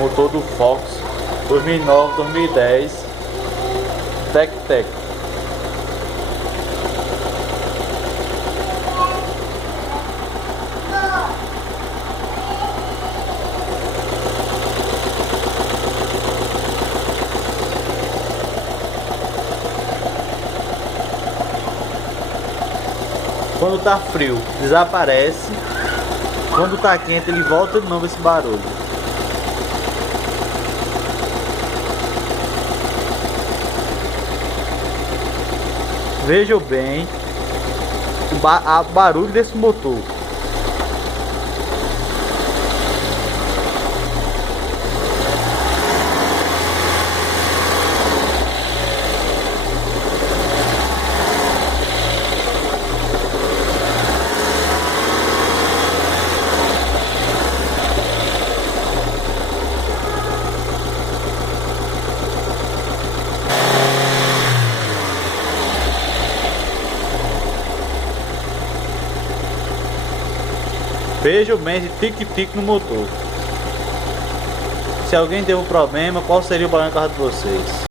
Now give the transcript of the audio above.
motor do Fox 2009-2010 Tec. Quando tá frio, desaparece. Quando tá quente, ele volta de novo esse barulho. Vejam bem o barulho desse motor. Vejam bem esse tique-tique no motor. Se alguém teve um problema, qual seria o problema no carro de vocês?